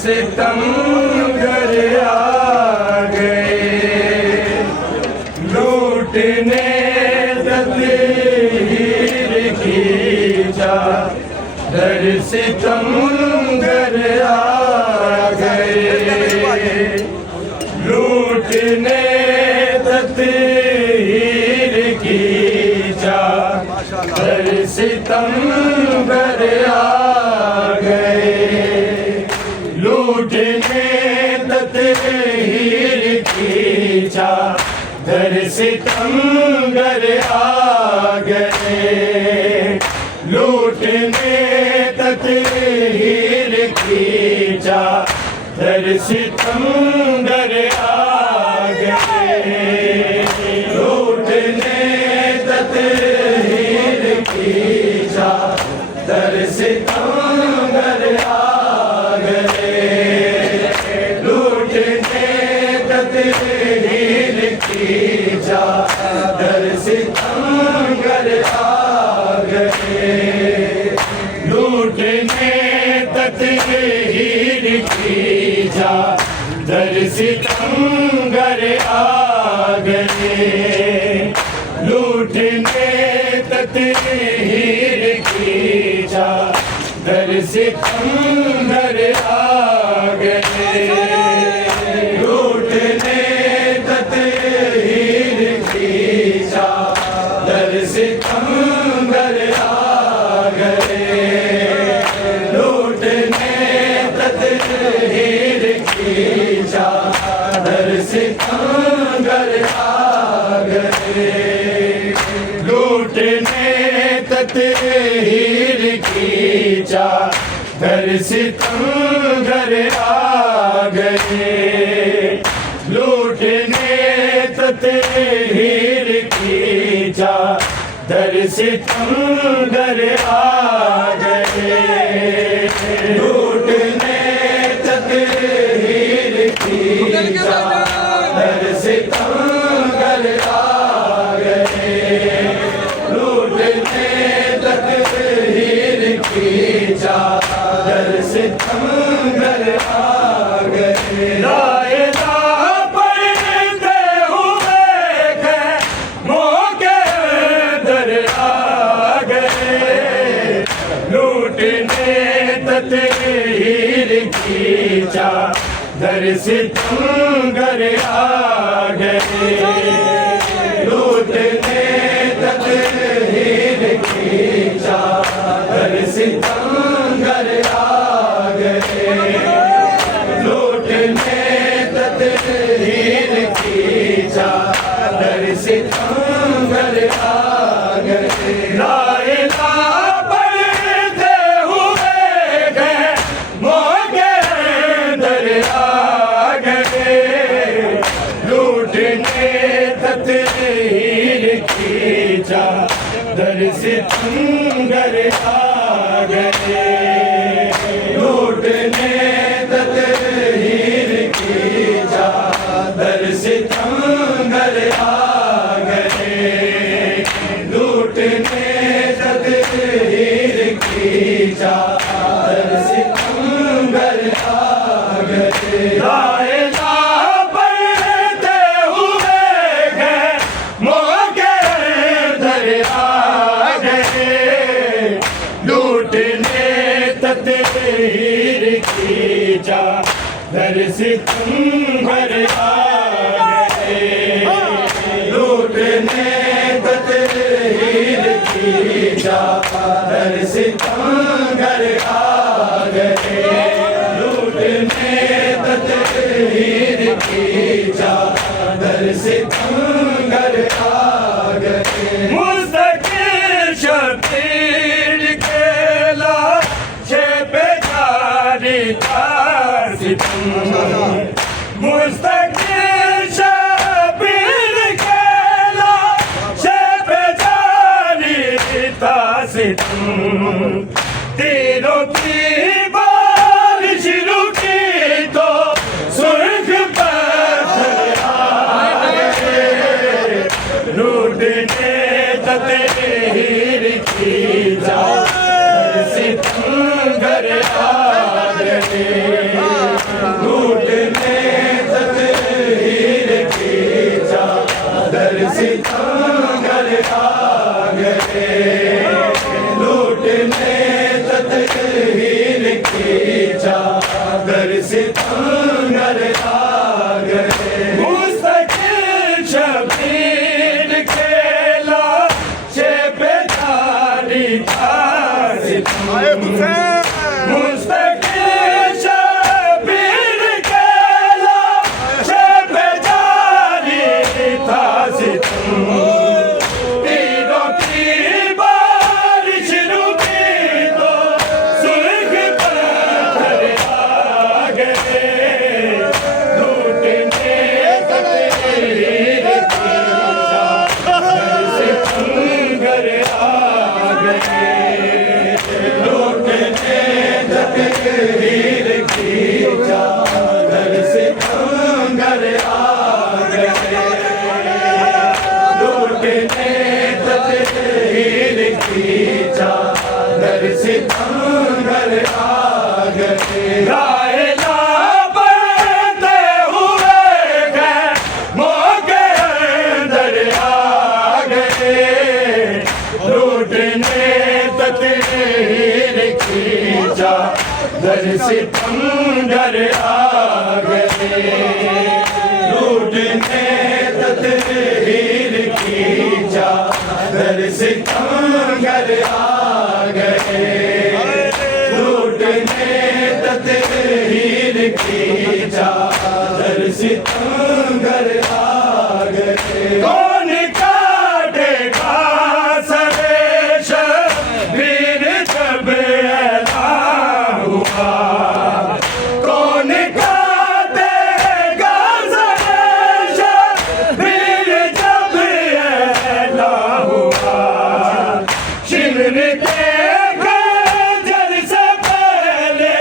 सितमगर आ गए, लूटने तदबीर की चादर सितमगर आ गए, लूटने तदबीर की चादर सितमगर आ गए, लूटने तदबीर की चादर सितमगर आ गए, लूटने तदबीर की चादर सितमगर आ गए, लूटने तदबीर की चादर सितमगर आ गए, लूटने तदबीर की चादर सितमगर आ गए, लूटने तदबीर की चादर सितमगर आ गए, लूटने तदबीर की चादर सितमगर आ गए, लूटने तदबीर की चादर सितमगर आ गए, लूटने तदबीर की चादर सितमगर आ गए, लूटने तदबीर की चादर सितमगर आ गए, लूटने तदबीर की चादर सितमगर आ गए, लूटने तदबीर की चादर सितमगर आ गए, लूटने तदबीर की चादर सितमगर आ गए, लायदा पढ़ते हुए खैमों के दर आ गए, लूटने तदबीर की चादर सितमगर आ गए, लूटने तदबीर की चादर सितमगर आ गए, लूटने तदबीर की चादर सितमगर आ गए, लायदा पढ़ते हुए खैमों के दर आ गए, लूटने तदबीर की चादर सितमगर आ गए, लूटने तदबीर की चादर सितमगर आ गए, लूटने तदबीर की चादर सितमगर आ गए, लायदा पढ़ते हुए खैमों के दर आ गए, लूटने तदबीर की चादर सितमगर आ गए, लूटने तदबीर की चादर सितमगर आ गए, लूटने तदबीर की चादर सितमगर आ गए, मुस्तकिल शब्बीर के लाशे पे जारी था सितम, मुस्तकिल शब्बीर के लाशे पे जारी था सितम, तीरों की बारिश रुकी तो सुर्ख पत्थर आ गए, लूटने तदबीर की चादर सितमगर आ गए, सितमगर आ गए, लूटने तकदीर की चादर सितमगर आ गए। मुस्तकिल शबीर के लाशे पे जारी था सितम, मुस्तकिल शबीर के लाशे पे जारी था सितम। तीरों की बारिश रुकी तो सुर्ख पत्थर आ गए, लूटने तकदीर की चादर सितमगर आ गए, लूटने तकदीर की चादर सितमगर आ गए, लूटने तकदीर की चादर सितमगर आ गए। राहेला बढ़ते हुए खैमों के अंदर आ गए, लूटने तकदीर की चादर सितमगर आ गए, लूटने तकदीर की चादर सितमगर आ गए, लूटने तकदीर की चादर सितमगर आ गए। कौन काटेगा सरे शबीर जब ऐलान हुआ, कौन काटेगा सरे शबीर जब ऐलान हुआ। शिमर के खंजर से पहले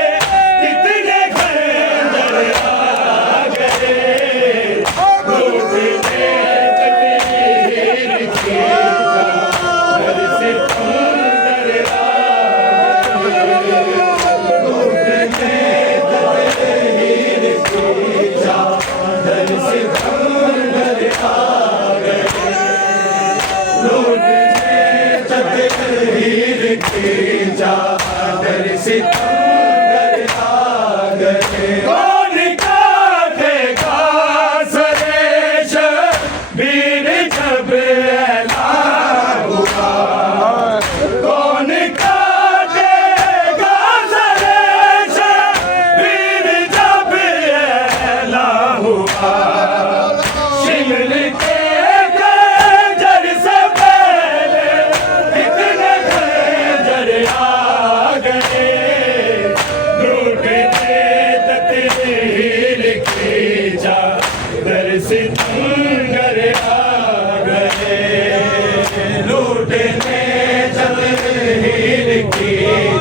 कितने खंजर आ गए, लूटने तकदीर की चादर सितमगर आ गए, लूटने तकदीर की चादर सितमगर आ गए, लूटने तकदीर की चादर सितमगर आ गए। कौन काटेगा सरे शबीर जब ऐलान हुआ, कौन काटेगा सरे शबीर जब ऐलान हुआ। शिमर के खंजर से पहले कितने खंजर आ गए, लूटने तकदीर की चादर सितमगर आ गए, लूटने तकदीर की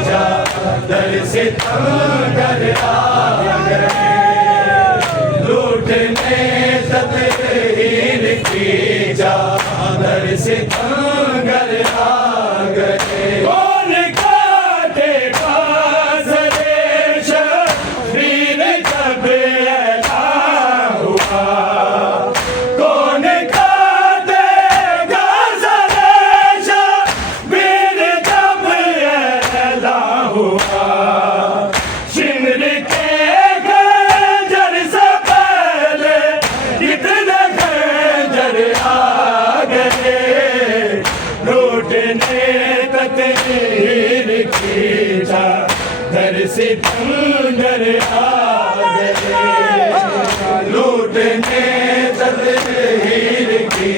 चादर सितमगर आ गए, लूटने तकदीर की चादर सितमगर आ गए। कौन काटेगा सरे शबीर जब ऐलान हुआ, कौन काटेगा सरे शबीर जब ऐलान हुआ। शिमर के खंजर से पहले कितने खंजर आ गए, लूटने तकदीर की चादर सितमगर आ गए, लूटने तकदीर की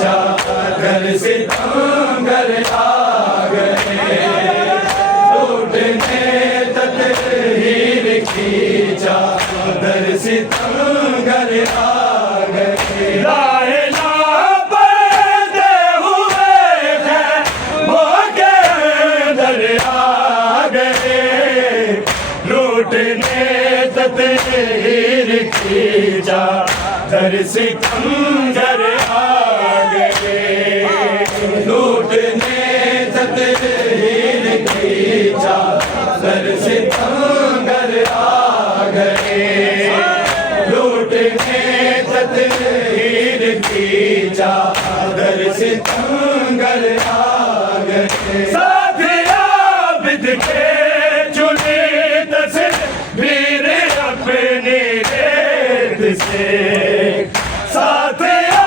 चादर सितमगर आ गए, लूटने तकदीर की चादर सितमगर आ गए। राहेला बढ़ते हुए खैमों के अंदर आ गए, लूटने तकदीर की चादर सितमगर आ गए, लूटने तकदीर की चादर सितमगर आ गए, लूटने तकदीर की चादर सितमगर आ गए। साथिया बिद के चुनी तस्वीर अपनी रेत से, साथिया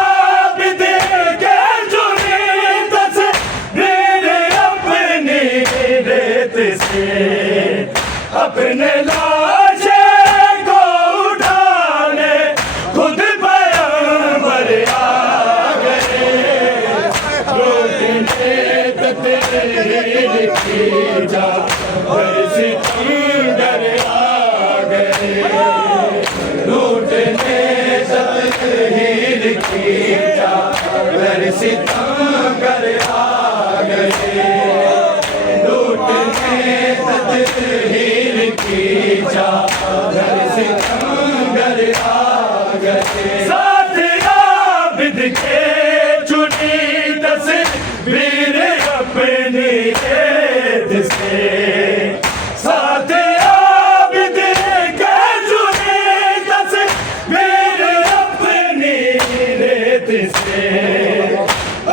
बिद के चुनी तस्वीर अपनी रेत से, अपने लाशे को उठाने खुद पैगंबर आ गए। लूटने तहरीर की चादर सितमगर आ गए। लूटने तहरीर की चादर सितमगर आ गए। लूटने तहरीर की चादर सितमगर आ गए। साथिया बिद के चुनी तस्वीर अपनी रेत से, साथिया बिद के चुनी तस्वीर अपनी रेत से,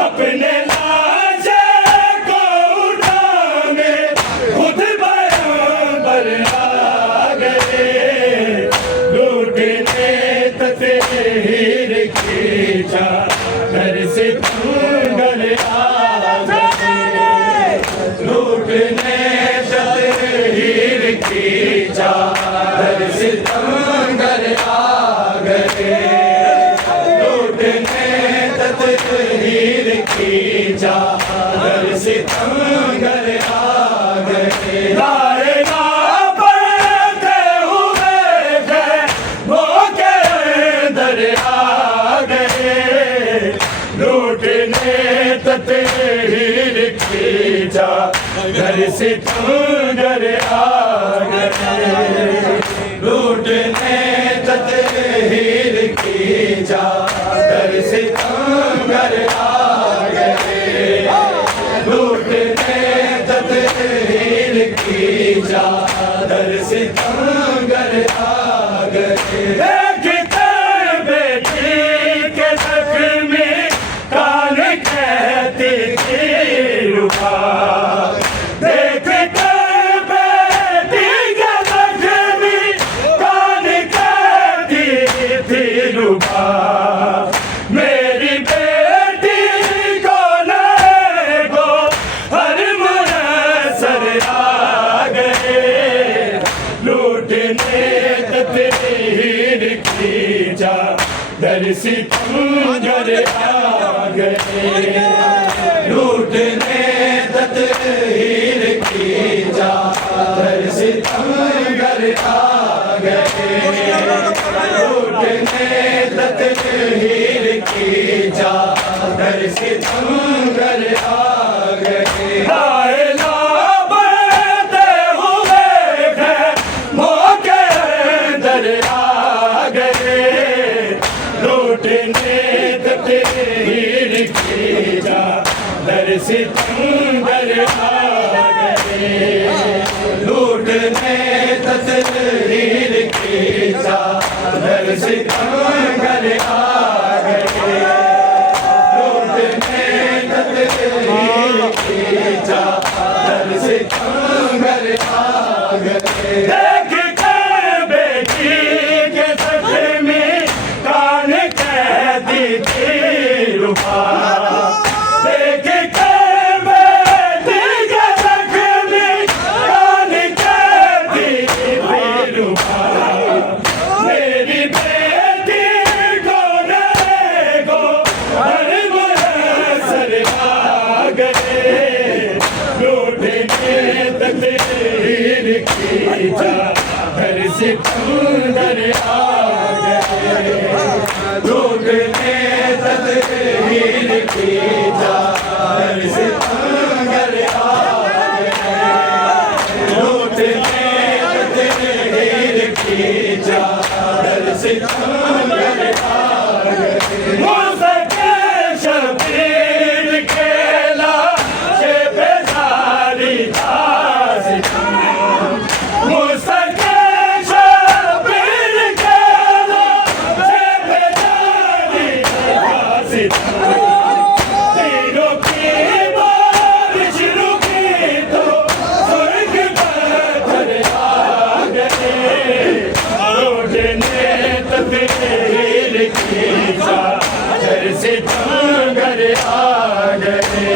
अपने लाशे को उठाने खुद पैगंबर आ गए। लूटने तहरीर की चादर सितमगर आ गए। लूटने तहरीर की चादर सितमगर आ गए। लूटने तहरीर की चादर सितमगर आ गए। लाएगा पढ़ते हुए गए वो के अंदर आ गए। लूटने तहरीर की चादर सितमगर आ गए। लूटने तहरीर की चादर सितमगर आ गए। लूटने तहरीर की चादर सितमगर आ गए। देखते बेटी के जख्मी कान कहती थी रुबा, देखते बेटी के जख्मी कान कहती थी रुबा, मेरी बेटी को नए को हर मुयस्सर आ गए। लूटने तहरीर की चादर सितमगर आ गए। लूटने तहरीर की चादर सितमगर आ गए। लूटने तहरीर की चादर सितमगर आ गए। लाएला बढ़ते हुए गए मौके अंदर आ गए। लूटने तहरीर की चादर सितमगर आ गए। लूटने तहरीर की चादर सितमगर आ गए। लूटने तहरीर की चादर सितमगर आ गए। देख कर बेटी के जख्मी कान कहती थी रुबा, देख कर बेटी के जख्मी कान कहती थी रुबा, मेरी बेटी को नए को हर मुयस्सर आ गए। लूटने तहरीर की चादर सितमगर आ गए। लूटने तहरीर की चादर सितमगर आ गए। लूटने तहरीर की चादर सितमगर आ गए। मुझसे शबीर के लाशे पे सारी दास्तां, मुझसे शबीर के लाशे पे सारी दास्तां, से डंगर आ गए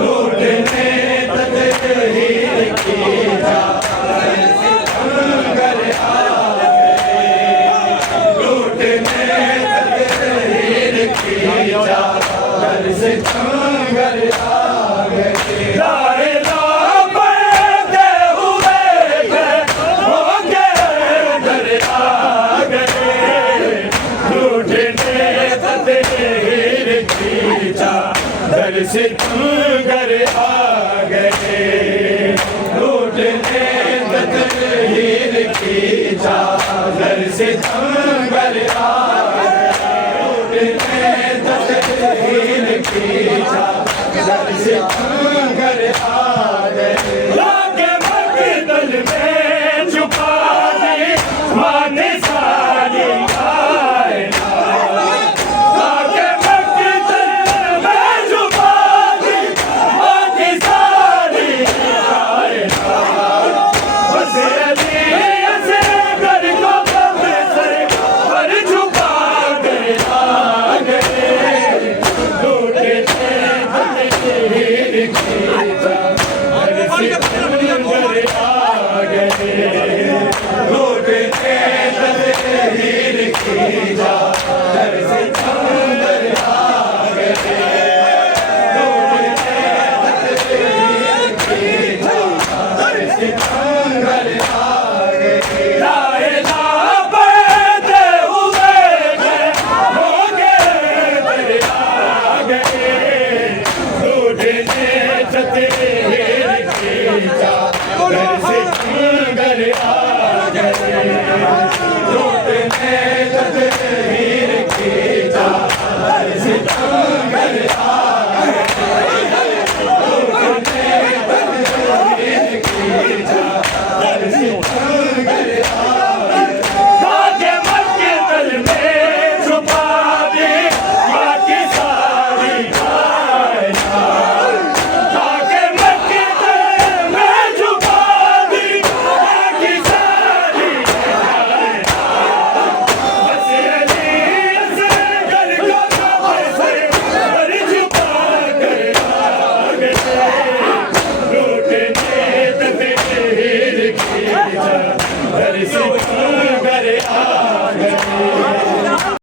लूटने तक हीर की जा डंगर आ गए लूटने तक हीर की जा घर से डंगर आ गए लाए पड़ते हुए हो गए घर आ गए लूटने तक हीर की जा घर से डंगर आ गए